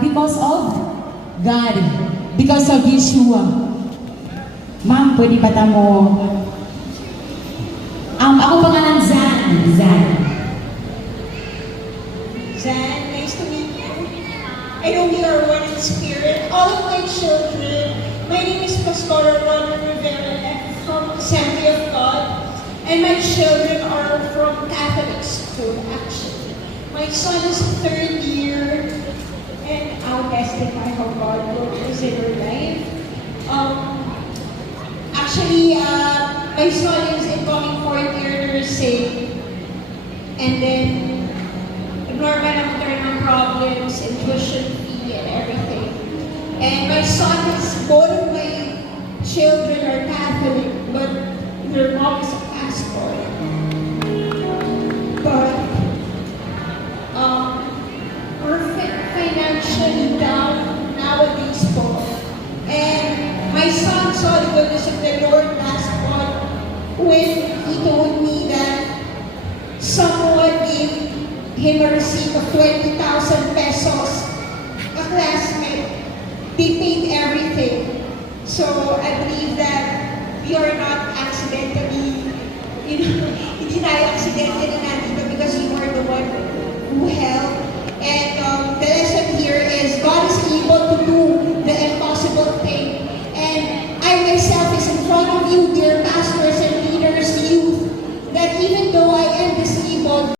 because of God, because of Yeshua. Ma'am, pwede ba mo? Ako pangalan Zan. Zan, nice to meet you. I know we are one in spirit. All of my children, my name is Pastora Ron Rivera from Assembly of God, and my children are from Catholic school, actually. My son is third year, and I'll testify how God works in her life. Actually, my son is incoming fourth year nursing, and then normal ang term problems and tuition fee and everything. And my son is, both of my children are Catholic, but their mom is a pastor. But we're financially down nowadays po. And my son saw the goodness of the Lord last month when he told me that someone gave him a receipt of 20,000 pesos. A classmate, they paid everything. So I believe that we are not accidentally, hindi tayo accidentally nandito because you are the one who helped. And the